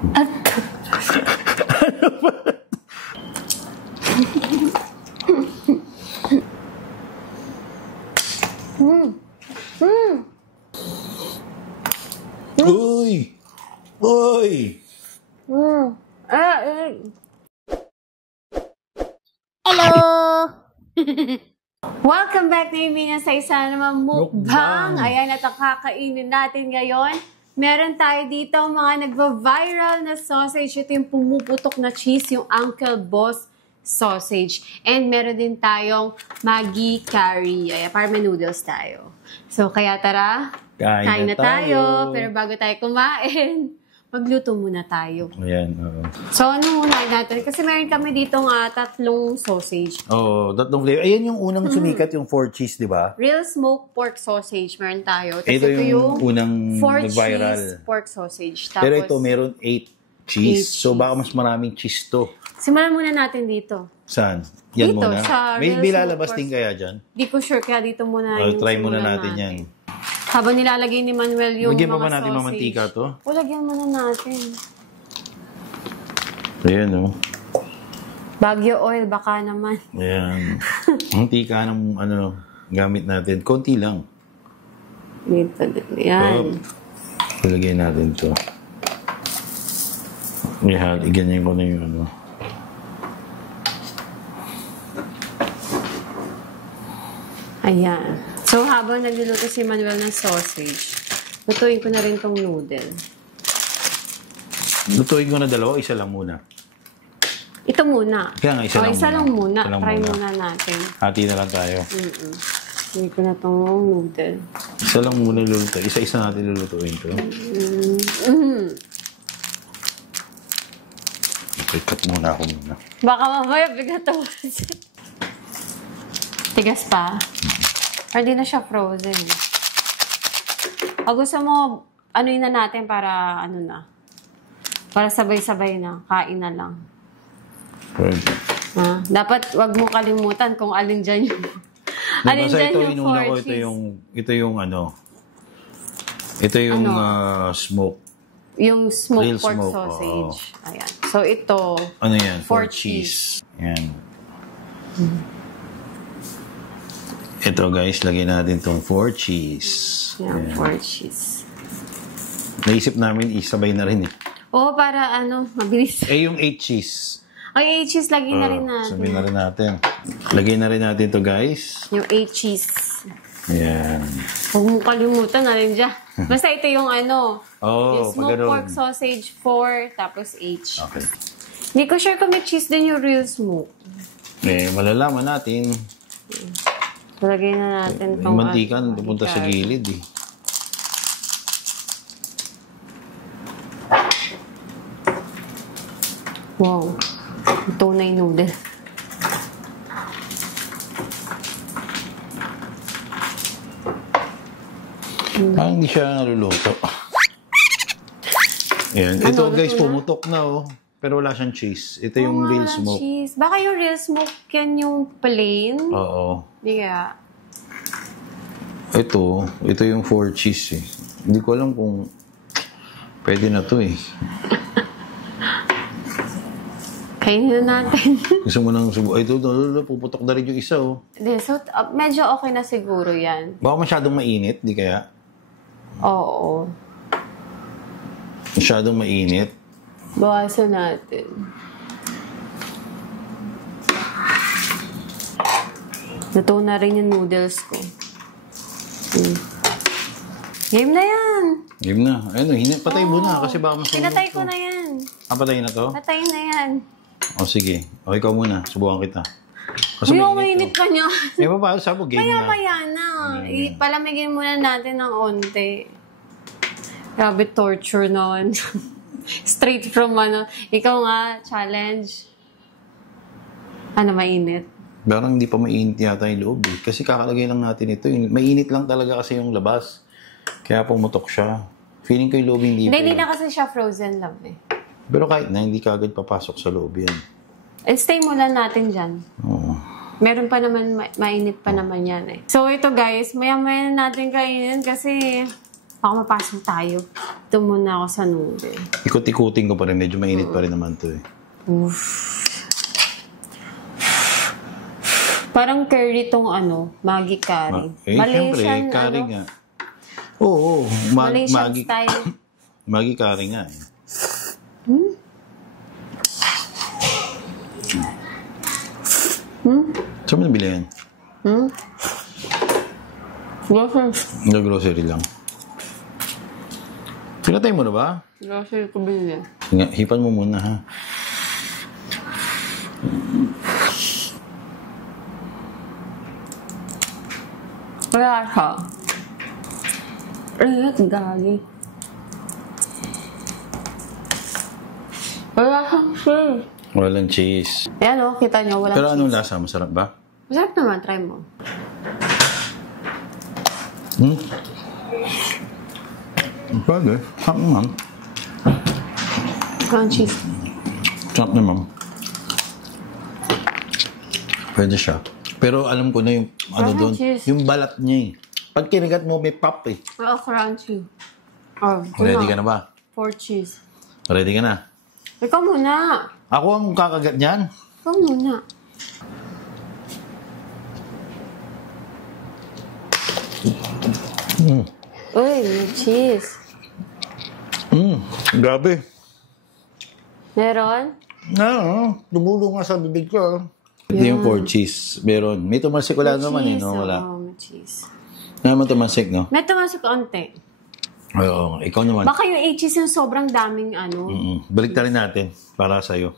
Uy! Uy! Hello! Welcome back na Mina sa isa naman mukbang. Ayan, at ang kakainin natin ngayon. Meron tayo dito mga nagva-viral na sausage. Ito yung pumuputok na cheese, yung Uncle Boss sausage. And meron din tayong Maggi curry. Ayan, para may noodles tayo. So, kaya tara, kain na tayo. Pero bago tayo kumain, magluto muna tayo. Ayan, So, ano muna natin? Kasi meron kami ditong tatlong sausage. Oo, tatlong flavor. Ayan yung unang sumikat, yung 4 cheese, di ba? Real smoked pork sausage meron tayo. Tapos Ito yung unang 4 viral. cheese pork sausage. Tapos, Pero ito meron 8 cheese. So, baka mas maraming cheese to. simulan muna natin dito. Saan? Yan Dito, muna. sa May real bilalabas smoked din kaya dyan? Di ko sure, kaya dito muna yung Try muna simulan natin yan. Habang nilalagay ni Manuel yung Lagyan mga pa ba natin sausage. mamantika to? O, lagyan muna natin. Ayan, oh. Baguio oil, baka naman. Ayan. Mantika ng gamit natin. Konti lang. Dito, yan. Ilagay natin to. Yan, iganyan ko na yung Ayan. So, habang nagluluto si Manuel ng sausage, lutuin ko na rin tong noodle. Lutuin ko na dalawa, isa lang muna. Ito muna. Kaya nga, isa lang isa muna. lang muna. Isa lang Try muna. muna natin. Hati na lang tayo. Lutuin ko na tong noodle. Isa lang muna lulutuin. Isa-isa natin lulutuin to. Okay, cut muna ako muna. Baka mamaya bigat ako. Tigas pa? Or di na siya frozen? Pag gusto mo, yun na natin para para sabay-sabay na. Kain na lang. Perfect. Dapat wag mo kalimutan kung alin dyan yung alin dyan ito, yung inuna ko, 4 cheese. ito yung smoke. Yung smoked Real pork smoke, sausage. Ayan. So, ito, Ano yan? 4 4 cheese. Yan. Ito guys, lagyan natin itong 4 cheese. Yan, 4 cheese. Naisip namin, isabay na rin eh. Oo, para mabilis. Yung 8 cheese. Ang 8 cheese, lagyan na rin natin. Sabihin na rin natin. Lagyan na rin natin ito guys. Yung 8 cheese. Yan. Huwag mo kalimutan na rin dyan. Basta ito yung yung smoked pork sausage 4, tapos 8 cheese. Okay. Hindi ko sure kung may cheese din yung real smoke. Malalaman natin. So, lagyan na natin Yung mantika pupunta sa gilid eh. Wow. Tunay noodle. Hindi siya naluluto. Yan. Ito guys, pumutok na oh. Pero wala siyang cheese. Ito yung real smoke. Cheese. Baka yung real smoke yan yung plain? Oo. Hindi kaya. Ito yung 4 cheese eh. Hindi ko alam kung pwede na to eh. Kainin na natin. Gusto mo nang subukan. Ito, puputok na rin yung isa oh. Hindi, so medyo okay na siguro yan. Baka masyadong mainit, di kaya? Oo. Masyadong mainit. Bawasan natin. Luto na rin yung noodles ko. Game na yan! Game na. Ayun, patay mo na kasi baka masunog. Pinatay ko na yan. Patay na to? Patay na yan. O sige. O ikaw muna. Subukan kita. Hindi ako mainit pa niya. Paano sabi mo? Game na. Maya na. Palamigin muna natin ng onte. Grabe torture naman. Straight from ikaw nga, challenge. Mainit? Parang hindi pa mainit yata yung loob eh. Kasi kakalagay lang natin ito. Mainit lang talaga kasi yung labas. Kaya pumutok siya. Feeling ko yung loob hindi pa. Hindi na kasi siya frozen lang eh. Pero kahit na, hindi kagad papasok sa loob yan. Stay muna natin dyan. Oo. Meron pa naman, mainit pa naman yan eh. So ito guys, maya-maya natin kainin kasi Baka mapasok tayo. Ito muna ako sa noodle. Ikot-ikutin ko pa rin. Medyo mainit pa rin naman to eh. Oof. Parang curry tong Maggi curry. Siyempre, curry nga. Oo, Malaysian Maggi style. Maggi curry nga eh. Saan mo nabili yan? Grocery lang. Pinatay mo na ba? Grocery ko bili. Nga, hipan mo muna ha. Wala siya. Gagi. Wala siyang cheese. Walang cheese. Ayan kita niyo, walang Pero cheese. anong lasa? Masarap ba? Masarap naman, try mo. Pwede. Sarap naman. Walang cheese. Sarap naman. Pwede siya. Pero alam ko na yung doon. cheese. Yung balat niya eh. Pag kinigat mo, may pop eh. Oo, crunchy. Ready ka na ba? 4 cheese. Ready ka na? Ikaw muna. Ako ang kakagat niyan. Ikaw muna. Uy, may cheese. Grabe. Meron? Dumulong nga sa bibig ko. Ito yung 4 cheese. Meron. May tumasik wala naman eh, no? Wala. Oo, may cheese. Naman tumasik, no? May tumasok konti. Oo, ikaw naman. Baka yung 8 cheese yung sobrang daming Balik rin natin para sa'yo.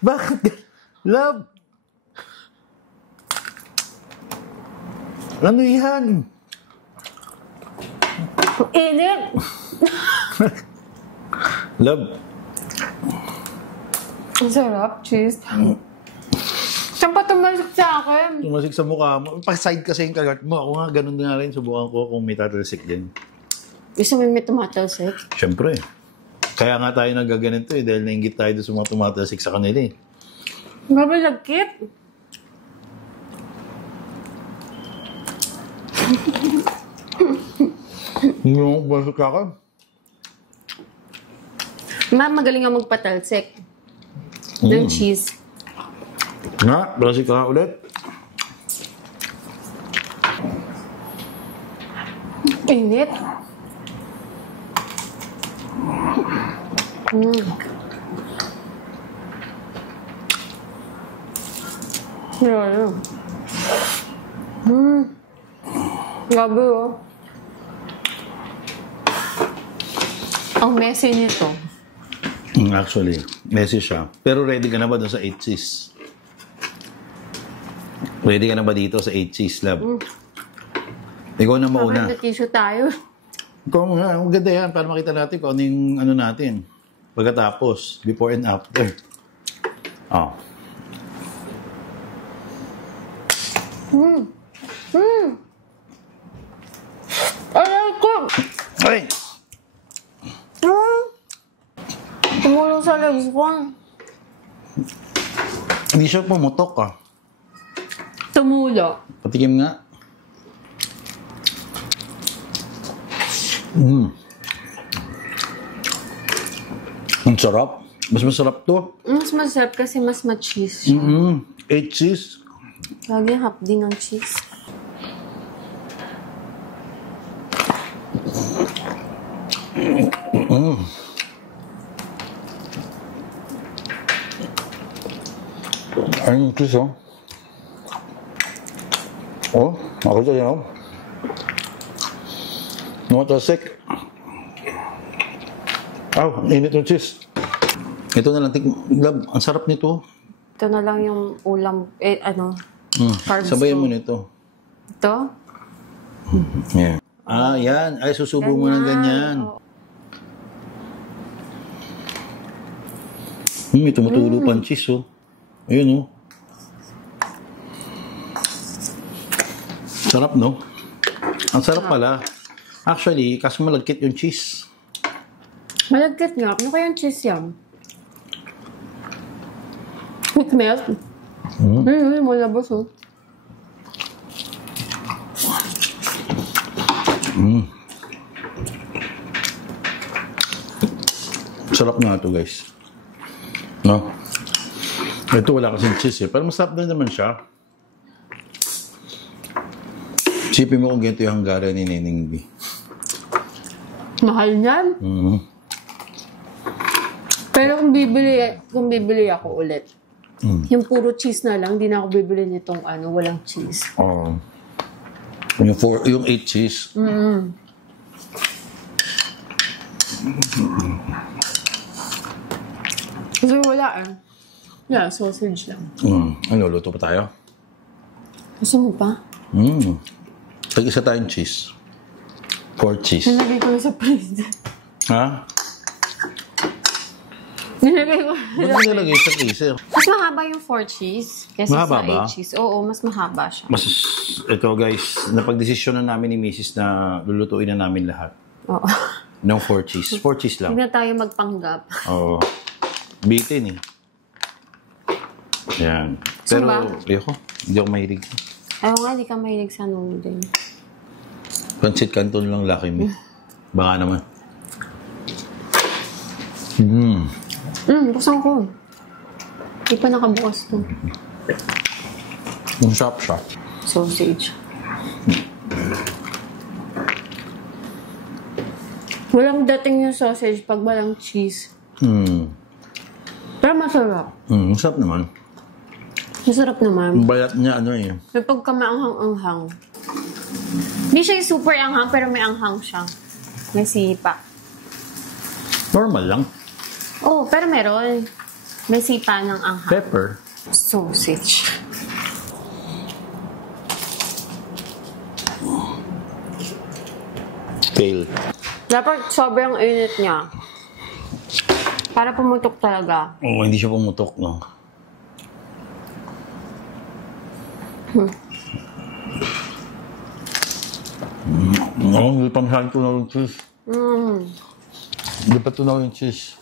Bakit? Love! Ano yan? Init! Love. Ang sarap, cheese. Saan pa tumasok sa akin? Tumasik sa mukha mo. Pa-side kasi yung kagat mo. Ako nga, ganun din nga rin. Subukan ko kung may tatalsik din. Gusto mo may tumatalsik? Siyempre. Kaya nga tayo nagaganito eh. Dahil nainggit tayo doon sa mga tumatalsik sa kanila eh. Grabe, lagkit. Hindi mo pasok ka. Ma'am, magaling nga magpatalsik. Ng cheese. Nga, pasok ka ulit. Init. Grabe Ang messy nito. Actually, messy siya. Pero ready ka na ba doon sa 8 cheese? Ready ka na ba dito sa 8 cheese, love? Ikaw na mauna. Bakit tissue tayo? Ikaw nga, ang ganda yan para makita natin kung ano yung ano natin. Pagkatapos, before and after. Oh. Aray ko! Ay! Tumulong sa legs ko. Hindi siya pumutok ah. Tumulo. Patikim nga. Ang sarap. Mas masarap to. Mas masarap kasi mas ma-cheese siya. 8 cheese. Lagi hapdi ng cheese. Ayun yung cheese oh. Oh, nakita yan oh. Nakatasik. Ang init yung cheese. Ito na lang, love, ang sarap nito. Ito na lang yung ulam, carbs Sabayan ko. mo nito. Ito? Yeah. Yan. Ay, susubo mo ng ganyan. May tumutulo pang cheese oh. Ayun oh. Sarap no? Ang sarap pala. Actually, kasi malagkit yung cheese. Malagkit nga. Ano kaya yung cheese yan? Quick melt. Malabas oh. Sarap nga ito, guys. No? Ito wala kasing cheese eh. Pero masarap din naman siya. Sipin mo kung ganito yung Hungarian ni Neneng B. Mahal niyan. Pero kung bibili ako ulit, yung puro cheese na lang, hindi na ako bibili nitong walang cheese. Yung 8 cheese. Kasi wala eh. Yeah, sausage lang. Ano, luto pa tayo? Gusto mo pa? Tag-isa tayong cheese. 4 cheese. Nilagay ko na sa freezer. Ha? Nilagay ko. Ba't mo nilagay sa freezer? Mas mahaba yung 4 cheese kaysa Mahaba sa 8 ba? cheese. Oo, mas mahaba siya. Ito guys, napag-desisyon na namin ni Mrs. na lulutuin na namin lahat. Oo. No 4 cheese. 4 cheese lang. Hindi na tayo magpanggap. Oo. Bitin eh. Yan. Pero, Saan ba? ayoko. Hindi ako mahilig. Ayaw nga, di ka mahilig sa noodle. Pancit Canton lang laki mo. Baka naman. Buksan ko. Di pa nakabukas to. Yung shop. Sausage. Walang dating yung sausage pag walang cheese. Pero masarap. Masarap naman. Masarap naman. Yung bayat niya eh. May pagkamaanghang-anghang. Hindi siya yung super anghang, pero may anghang siya. May sipa. Normal lang. Oo, pero meron. May sipa ng anghang. Pepper. Sausage. Kale. Dapat sobrang init niya. Para pumutok talaga. Oo, hindi siya pumutok, no? Hindi pa masyadong tunaw yung cheese. Hindi pa tunaw yung cheese.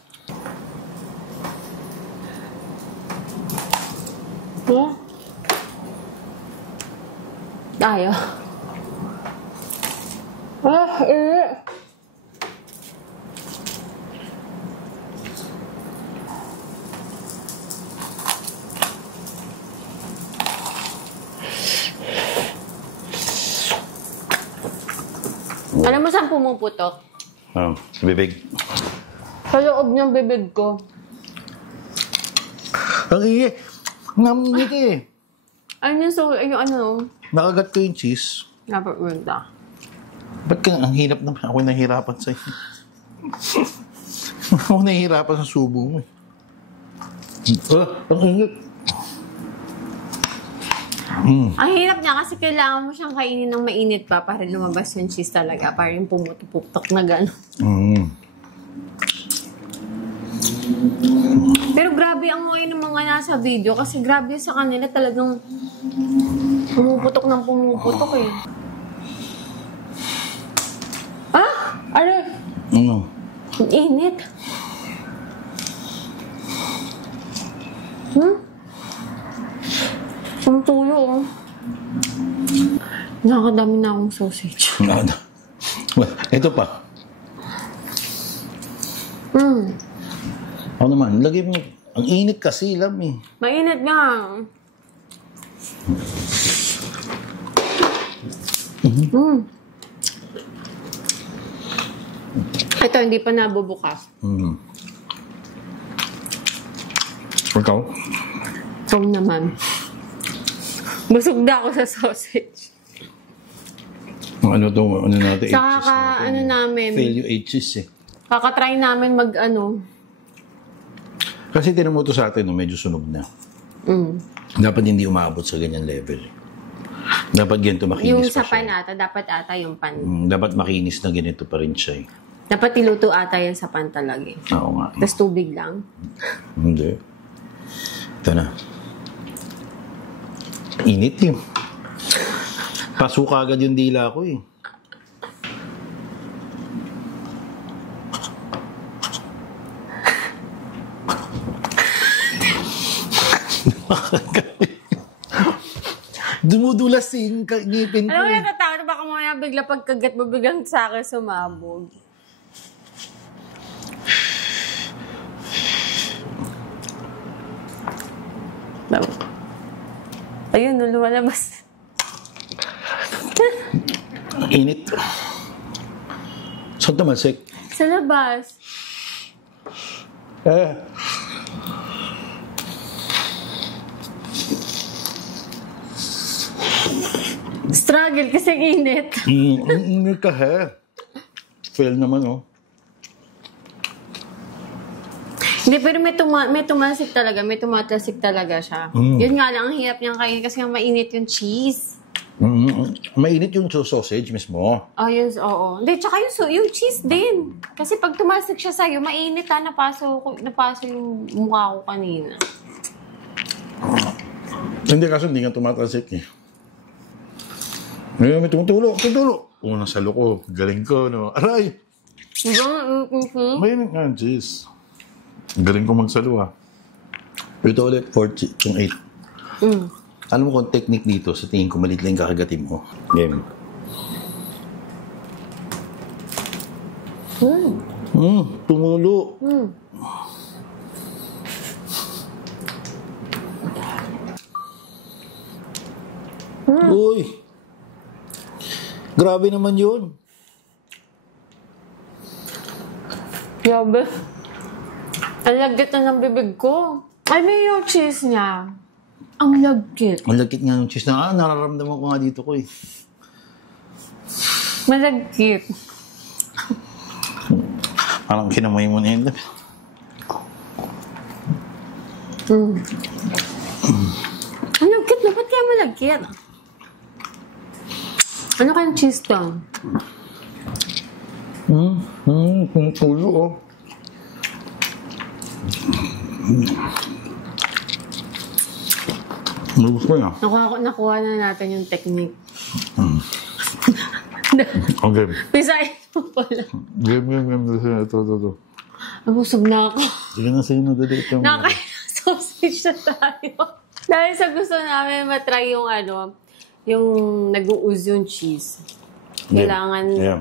Ayaw. Alam mo saan pumuputok? Sa bibig. Sa loob ng bibig ko. Ang iya. Ngamit eh. Nakagat ko yung cheese. Dapat wala. Ba't ka ang hirap naman? Ako nahihirapan sa'yo. Ako nahihirapan sa subo mo. Ang init. Ang hirap niya kasi kailangan mo siyang kainin ng mainit pa para lumabas yung cheese talaga. Para yung pumutok na gano'n. Pero grabe ang ngayon ng mga nasa video kasi grabe sa kanila talagang pumuputok ng pumuputok eh. Ano? Ang init. Ang tulo oh. Nakakadami na akong sausage. Ito pa. Ako naman, lagay mo. Ang init kasi, lam eh. Mainit nga. Ito, hindi pa nabubukas. Ikaw? Ikaw naman. Busog na ako sa sausage. Ano natin? Saka namin. Fail yung 8 cheese eh. Kakatry namin Kasi tinan mo ito sa atin, medyo sunog na. Dapat hindi umabot sa ganyan level. Dapat ganito makinis yung pa sa siya. pan ata, dapat ata yung pan. Dapat makinis na ganito pa rin siya eh. Dapat iluto ata yan sa pan talaga eh. Oo nga. Tapos tubig lang. Hindi. Ito na. Init eh. Pasuka agad yung dila ko eh. Dumudulas yung ngipin ko. Alam mo, natatakot baka mamaya bigla pagkagat mo, biglang sa akin sumabog. Ayun, lumalabas. Init. Saan tumalsik? Sa labas. Struggle kasi init. Init ka, he. Fail naman, oh. Hindi, pero may tumasik talaga. May tumatasik talaga siya. Yun nga lang, ang hirap niyang kainin kasi nga mainit yung cheese. Mainit yung sausage mismo. Oh, yes, oo. Hindi, tsaka yung cheese din. Kasi pag tumasik siya sa'yo, mainit ha. Napaso yung mukha ko kanina. Hindi, kasi hindi nga tumatasik eh. Ngayon may tumutulo. Unang salo ko. Galing ko, no? Aray! Mainit nga yung cheese. Galing ko magsalo, ha? Ito ulit, 4 yung 8. Alam mo kung technique dito, sa tingin ko, malit lang yung kakagatin mo. Game. Tumulo. Uy! Grabe naman yun. Grabe. Ang lagkit na ng bibig ko. Ano yung cheese niya? Ang lagkit. Ang lagkit nga ng cheese na, nararamdaman ko nga dito ko eh. Malagkit. Parang kinamoy mo na yun. Ang lagkit na. Ba't kaya malagkit? Ano kayang cheese to? Tulo, oh. Lubos ko yan. Nakuha na natin yung technique. Okay. Pisahin mo pala. Game. Ito. Nabusog na ako. Sige na sa'yo na dali ito. Nakasausage na tayo. Dahil sa gusto namin matry yung yung nag-uuz yung cheese. Kailangan... Yeah.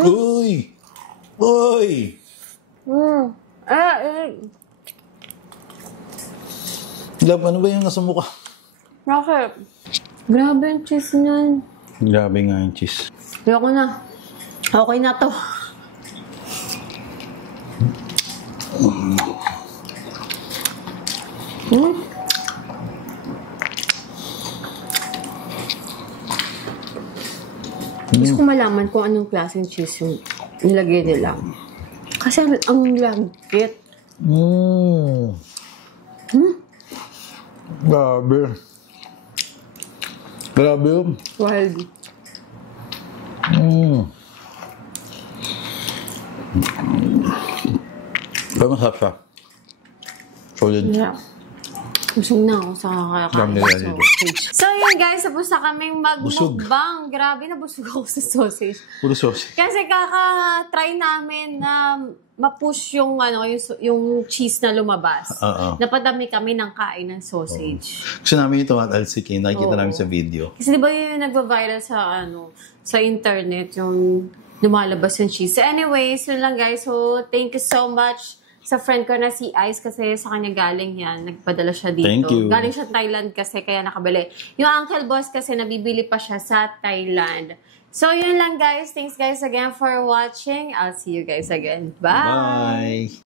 Uy! Love, ano ba yung nasa mukha? Bakit? Grabe yung cheese niyan. Grabe nga yung cheese. Ayoko na. Okay na to. Gusto ko malaman kung anong klaseng cheese yung nilagay nila. Kasi ang lagkit. Grabe yun. Wild. Pero masarap siya. Solid. Yeah. Busog na ako sa kakakain ng sausage. So yun guys, tapos na kaming magmukbang. Grabe, nabusog ako sa sausage. Puro sausage. Kasi kaka-try namin na ma-push yung cheese na lumabas. Napadami kami ng kain ng sausage. Gusto namin ito at Alsikin. Nakikita namin sa video. Kasi di ba yun yung nagva-viral sa internet, yung lumalabas yung cheese. So anyways, yun lang guys. So thank you so much sa friend ko na si Ice kasi sa kanya galing yan. Nagpadala siya dito. Thank you. Galing siya Thailand kasi kaya nakabili. Yung Uncle Boss kasi nabibili pa siya sa Thailand. So yun lang guys. Thanks guys again for watching. I'll see you guys again. Bye! Bye!